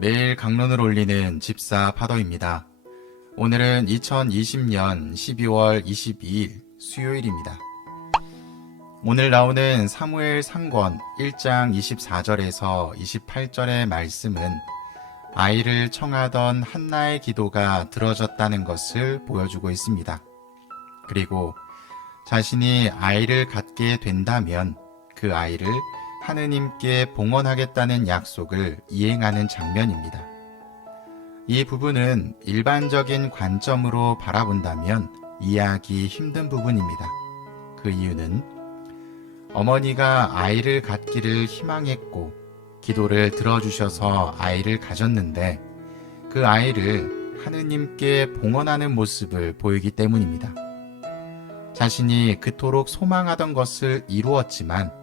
매일 강론을 올리는 집사 파더입니다. 오늘은 2020년 12월 22일 수요일입니다. 오늘 나오는 사무엘 상권 1장 24절에서 28절의 말씀은 아이를 청하던 한나의 기도가 들어졌다는 것을 보여주고 있습니다. 그리고 자신이 아이를 갖게 된다면 그 아이를 하느님께 봉헌하겠다는 약속을 이행하는 장면입니다. 이 부분은 일반적인 관점으로 바라본다면 이해하기 힘든 부분입니다. 그 이유는 어머니가 아이를 갖기를 희망했고 기도를 들어주셔서 아이를 가졌는데 그 아이를 하느님께 봉헌하는 모습을 보이기 때문입니다. 자신이 그토록 소망하던 것을 이루었지만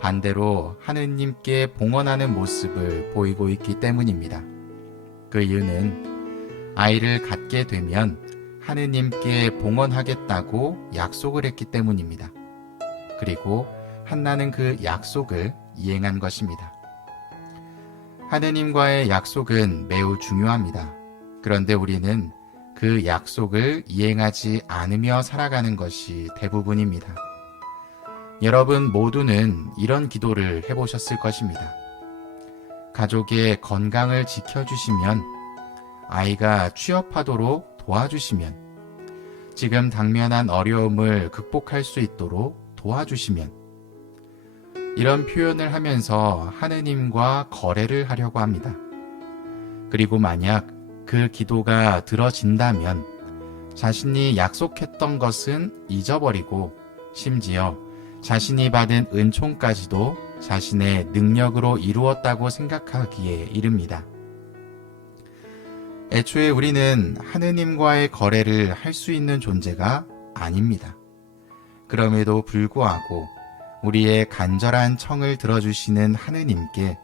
반대로 하느님께 봉헌하는 모습을 보이고 있기 때문입니다. 그 이유는 아이를 갖게 되면 하느님께 봉헌하겠다고 약속을 했기 때문입니다. 그리고 한나는 그 약속을 이행한 것입니다. 하느님과의 약속은 매우 중요합니다. 그런데 우리는 그 약속을 이행하지 않으며 살아가는 것이 대부분입니다. 여러분 모두는 이런 기도를 해보셨을 것입니다. 가족의 건강을 지켜주시면, 아이가 취업하도록 도와주시면, 지금 당면한 어려움을 극복할 수 있도록 도와주시면, 이런 표현을 하면서 하느님과 거래를 하려고 합니다. 그리고 만약 그 기도가 들어진다면 자신이 약속했던 것은 잊어버리고 심지어 자신이 받은 은총까지도 자신의 능력으로 이루었다고 생각하기에 이릅니다. 애초에 우리는 하느님과의 거래를 할 수 있는 존재가 아닙니다. 그럼에도 불구하고 우리의 간절한 청을 들어주시는 하느님께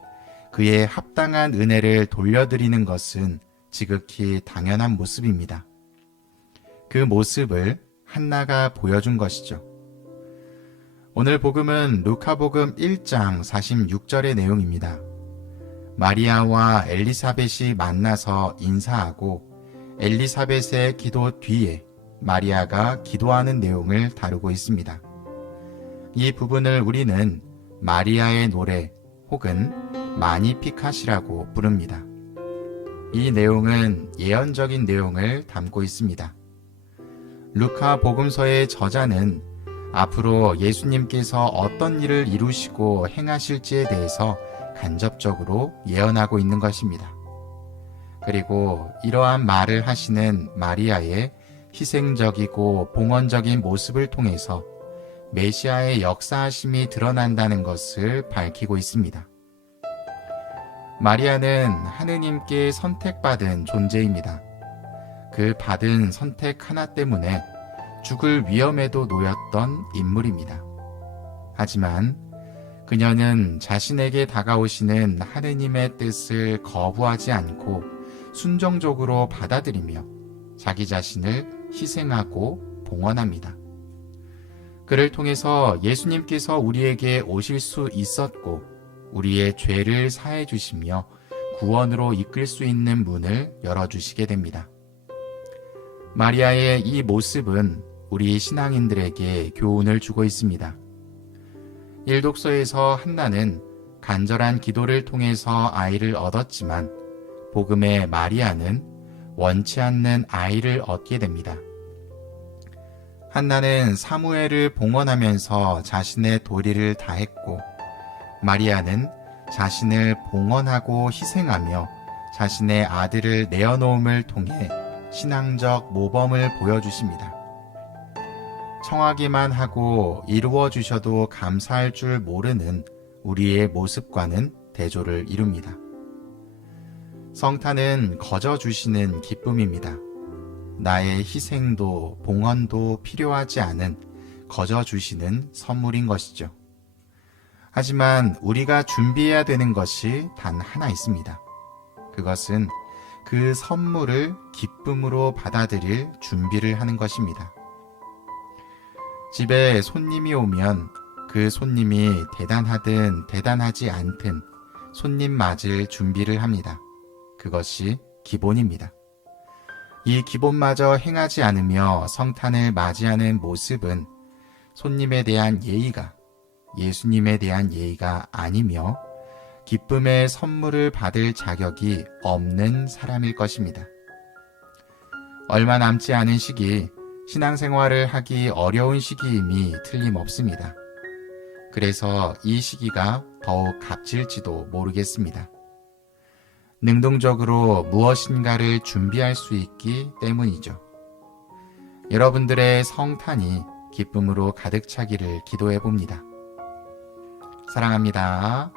그의 합당한 은혜를 돌려드리는 것은 지극히 당연한 모습입니다. 그 모습을 한나가 보여준 것이죠. 오늘 복음은 루카복음 1장 46절의 내용입니다. 마리아와 엘리사벳이 만나서 인사하고 엘리사벳의 기도 뒤에 마리아가 기도하는 내용을 다루고 있습니다. 이 부분을 우리는 마리아의 노래 혹은 마니피캇이라고 부릅니다. 이 내용은 예언적인 내용을 담고 있습니다. 루카 복음서의 저자는 앞으로 예수님께서 어떤 일을 이루시고 행하실지에 대해서 간접적으로 예언하고 있는 것입니다. 그리고 이러한 말을 하시는 마리아의 희생적이고 봉헌적인 모습을 통해서 메시아의 역사하심이 드러난다는 것을 밝히고 있습니다. 마리아는 하느님께 선택받은 존재입니다. 그 받은 선택 하나 때문에 죽을 위험에도 놓였던 인물입니다. 하지만 그녀는 자신에게 다가오시는 하느님의 뜻을 거부하지 않고 순종적으로 받아들이며 자기 자신을 희생하고 봉헌합니다. 그를 통해서 예수님께서 우리에게 오실 수 있었고 우리의 죄를 사해 주시며 구원으로 이끌 수 있는 문을 열어주시게 됩니다. 마리아의 이 모습은 우리 신앙인들에게 교훈을 주고 있습니다. 일독서에서 한나는 간절한 기도를 통해서 아이를 얻었지만 복음의 마리아는 원치 않는 아이를 얻게 됩니다. 한나는 사무엘을 봉헌하면서 자신의 도리를 다했고 마리아는 자신을 봉헌하고 희생하며 자신의 아들을 내어놓음을 통해 신앙적 모범을 보여주십니다. 청하기만 하고 이루어 주셔도 감사할 줄 모르는 우리의 모습과는 대조를 이룹니다. 성탄은 거저 주시는 기쁨입니다. 나의 희생도 봉헌도 필요하지 않은 거저 주시는 선물인 것이죠. 하지만 우리가 준비해야 되는 것이 단 하나 있습니다. 그것은 그 선물을 기쁨으로 받아들일 준비를 하는 것입니다. 집에 손님이 오면 그 손님이 대단하든 대단하지 않든 손님 맞을 준비를 합니다. 그것이 기본입니다. 이 기본마저 행하지 않으며 성탄을 맞이하는 모습은 손님에 대한 예의가 예수님에 대한 예의가 아니며 기쁨의 선물을 받을 자격이 없는 사람일 것입니다. 얼마 남지 않은 시기, 신앙생활을 하기 어려운 시기임이 틀림없습니다. 그래서 이 시기가 더욱 값질지도 모르겠습니다. 능동적으로 무엇인가를 준비할 수 있기 때문이죠. 여러분들의 성탄이 기쁨으로 가득 차기를 기도해 봅니다. 사랑합니다.